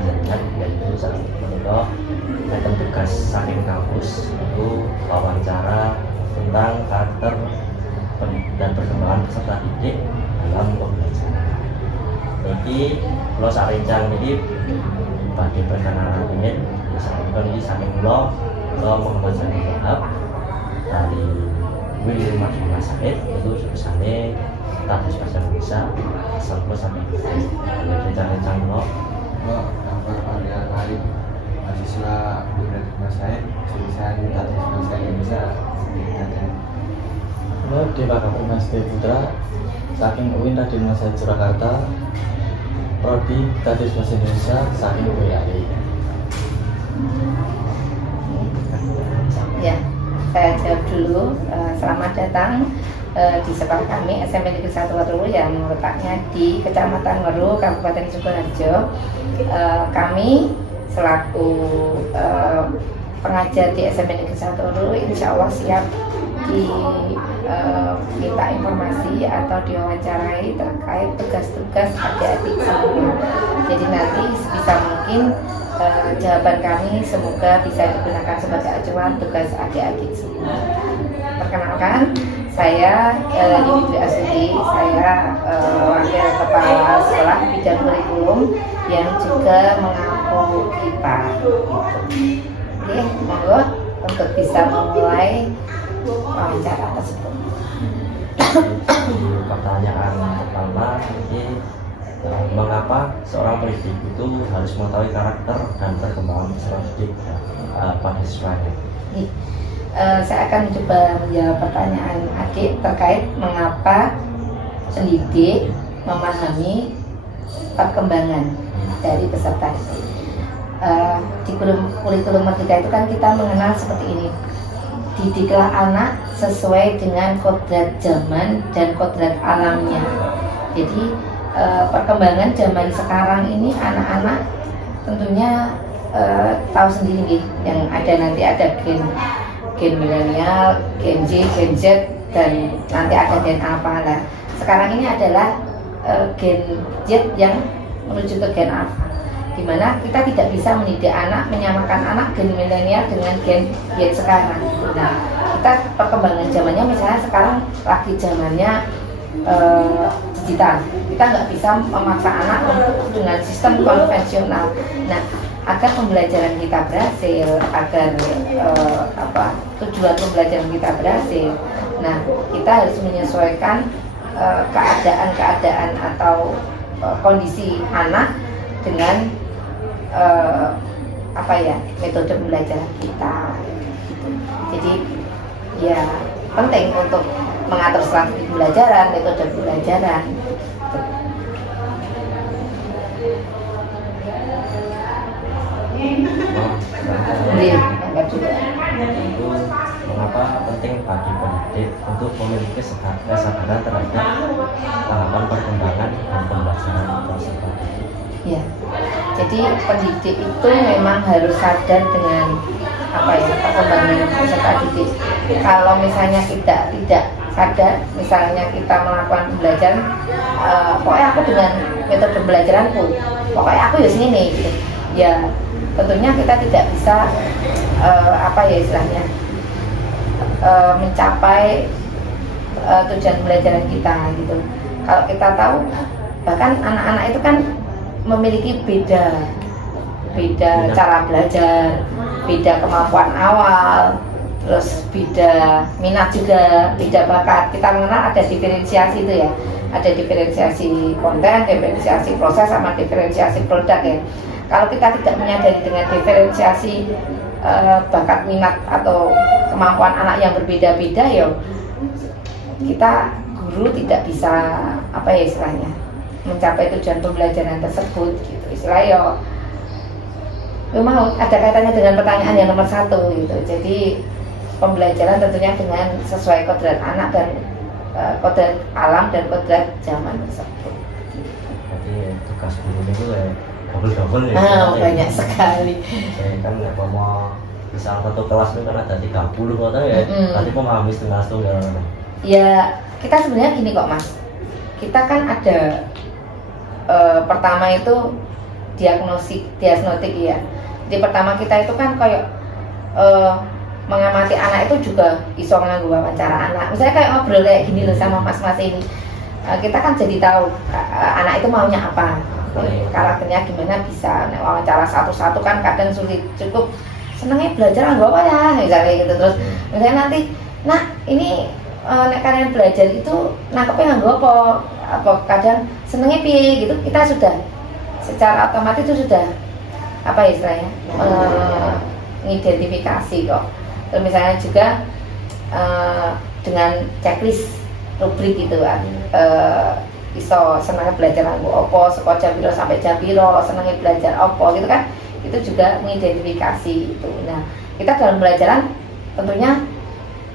panjenengan, yaitu saat menika item tugas saking kampus itu wawancara tentang karakter dan perkembangan peserta didik dalam pembelajaran. Jadi kalau sak rencang ini bagi perkenalan ini saking kula Muhammad Zani Wahab dari Wili Rumah Rumah Sakit itu sebesarnya status bahasa Indonesia asal kula sampai rencang-rencang kula gambar karya lain mahasiswa Universitas Rumah Sakit sebesar status bahasa Indonesia Dewa Mas Putra saking UIN Raden Masjid Surakarta Prodi Statis Bahasa Indonesia saking UIAI. Ya, saya jawab dulu. Selamat datang di sekolah kami SMP Negeri 1 Waru yang letaknya di Kecamatan Waru, Kabupaten Sukoharjo. Kami selaku pengajar di SMP Negeri 1 Waru, insya Allah siap diminta informasi atau diwawancarai terkait tugas-tugas adik-adik semua. Jadi nanti sebisa mungkin jawaban kami semoga bisa digunakan sebagai acuan tugas adik-adik semua. Perkenalkan, saya Ibu Dwi Asuti, saya wakil kepala sekolah bidang kurikulum yang juga mengampu kita. Oke, monggo untuk bisa memulai wawancara tersebut. Pertanyaan pertama ini mengapa seorang pendidik itu harus mengetahui karakter dan perkembangan peserta didik pada siswanya? Saya akan mencoba menjawab pertanyaan adik terkait mengapa pendidik memahami perkembangan dari peserta didik. Di kurikulum Merdeka itu kan kita mengenal seperti ini. Didiklah anak sesuai dengan kodrat zaman dan kodrat alamnya. Jadi perkembangan zaman sekarang ini anak-anak tentunya tahu sendiri yang ada nanti ada gen milenial, gen Z, gen Z, dan nanti ada gen apa lah. Sekarang ini adalah gen Z yang menuju ke gen alpha, dimana kita tidak bisa mendidik anak, menyamakan anak gen milenial dengan gen Y sekarang. Nah, kita perkembangan zamannya misalnya sekarang lagi zamannya digital, kita nggak bisa memaksa anak dengan sistem konvensional. Nah, agar pembelajaran kita berhasil, agar tujuan pembelajaran kita berhasil, nah kita harus menyesuaikan keadaan atau kondisi anak dengan metode pembelajaran kita. Jadi ya penting untuk mengatur strategi pembelajaran, metode pembelajaran. Itu mengapa penting bagi pendidik untuk memiliki kesadaran terhadap tahapan perkembangan dan pembelajaran peserta didik? Ya, jadi pendidik itu memang harus sadar dengan perkembangan peserta didik. Kalau misalnya tidak sadar, misalnya kita melakukan pembelajaran, pokoknya aku dengan metode pembelajaranku, pokoknya aku ya sini gitu. Ya tentunya kita tidak bisa mencapai tujuan pembelajaran kita gitu. Kalau kita tahu, bahkan anak-anak itu kan memiliki beda cara belajar, beda kemampuan awal, terus beda minat juga, beda bakat. Kita mengenal ada diferensiasi itu ya, ada diferensiasi konten, diferensiasi proses, sama diferensiasi produk ya. Kalau kita tidak menyadari dengan diferensiasi bakat, minat atau kemampuan anak yang berbeda-beda, ya kita guru tidak bisa mencapai tujuan pembelajaran tersebut gitu. Istilahnya memang ada kaitannya dengan pertanyaan yang nomor 1 gitu. Jadi pembelajaran tentunya dengan sesuai kodrat anak dan kodrat alam dan kodrat zaman tersebut. Jadi tugas guru itu double ya. Banyak sekali. Kan mau misal satu kelas itu kan ada 30 kota ya. Nanti memahami setengah Ya kita sebenarnya gini kok Mas. Kita kan ada pertama itu diagnostik ya. Jadi pertama kita itu kan kayak mengamati anak itu juga iso nganggo wawancara anak. Misalnya kayak ngobrol kayak gini loh sama mas-mas ini. Kita kan jadi tahu anak itu maunya apa, karakternya gimana, bisa wawancara satu-satu kan kadang sulit. Cukup senengnya belajar nganggo apa ya, misalnya gitu. Terus misalnya nanti, nah ini nek kalian belajar itu nangkepnya nganggo apa kadang senengnya piye gitu, kita sudah secara otomatis itu sudah apa ya istilahnya mengidentifikasi kok. Terus misalnya juga dengan checklist rubrik gitu kan, iso senangnya belajar nganggo opo, saka jam piro sampai jam piro, senangnya belajar opo gitu kan, itu juga mengidentifikasi itu. Nah kita dalam pembelajaran tentunya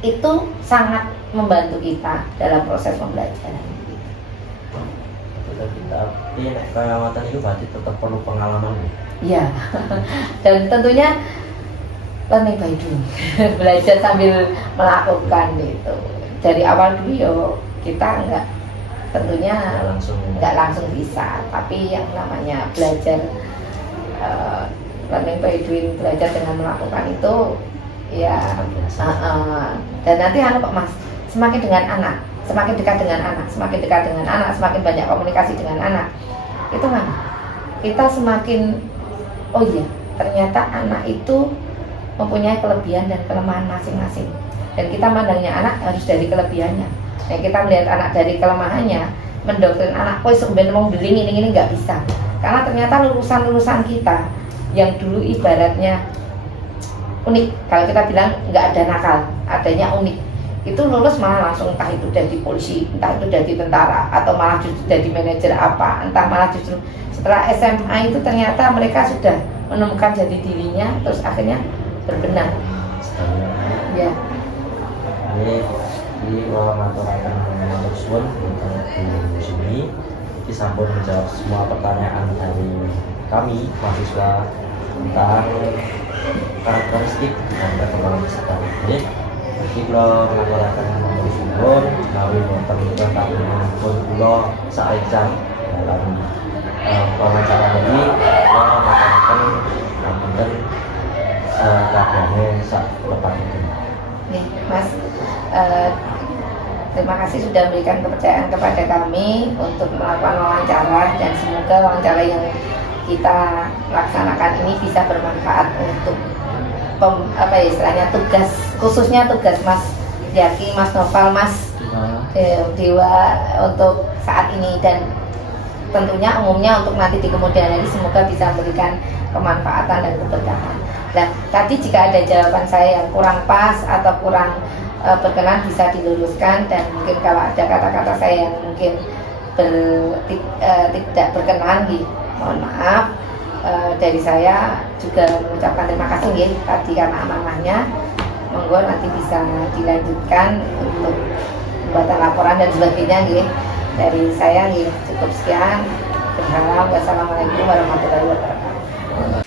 itu sangat membantu kita dalam proses pembelajaran. Tapi nek kaya ngoten itu berarti tetap perlu pengalaman. Iya. Dan tentunya learning by doing. Belajar sambil melakukan gitu. Dari awal dulu yo kita tentunya nggak langsung bisa, tapi yang namanya belajar learning by doing, belajar dengan melakukan itu ya dan nanti Pak Mas, semakin dengan anak, semakin dekat dengan anak, semakin dekat dengan anak, semakin banyak komunikasi dengan anak, itu kan kita semakin oh iya ternyata anak itu mempunyai kelebihan dan kelemahan masing-masing, dan kita mandangnya anak harus dari kelebihannya. Nah kita melihat anak dari kelemahannya, mendoktrin anak kok sebenarnya mau beli ini nggak bisa, karena ternyata lulusan kita yang dulu ibaratnya unik, kalau kita bilang nggak ada nakal, adanya unik, itu lulus malah langsung entah itu jadi polisi, entah itu jadi tentara, atau malah justru jadi manajer apa, entah malah justru setelah SMA itu ternyata mereka sudah menemukan jati dirinya, terus akhirnya berbenah. Ya. Ini maturaken matur suwun di sini. Disampun menjawab semua pertanyaan dari kami mahasiswa tentang karakteristik dan perkembangan peserta didik. Kita mengaturaken matur suwun menawi wonten kekanten pun kula saencang dalam wawancara ini kula maturaken wonten kabarnya sak lepasipun. Mas, terima kasih sudah memberikan kepercayaan kepada kami untuk melakukan wawancara, dan semoga wawancara yang kita laksanakan ini bisa bermanfaat untuk istilahnya tugas, khususnya tugas Mas Jaki, Mas Noval, Mas Dewa untuk saat ini, dan tentunya umumnya untuk nanti di kemudian hari semoga bisa memberikan kemanfaatan dan keberkahan. Nah, tadi jika ada jawaban saya yang kurang pas atau kurang berkenan bisa diluruskan, dan mungkin kalau ada kata-kata saya yang mungkin tidak berkenan, mohon maaf. Dari saya juga mengucapkan terima kasih tadi karena amanahnya, monggo nanti bisa dilanjutkan untuk pembuatan laporan dan sebagainya. Dari saya cukup sekian. Berharap wassalamualaikum warahmatullahi wabarakatuh.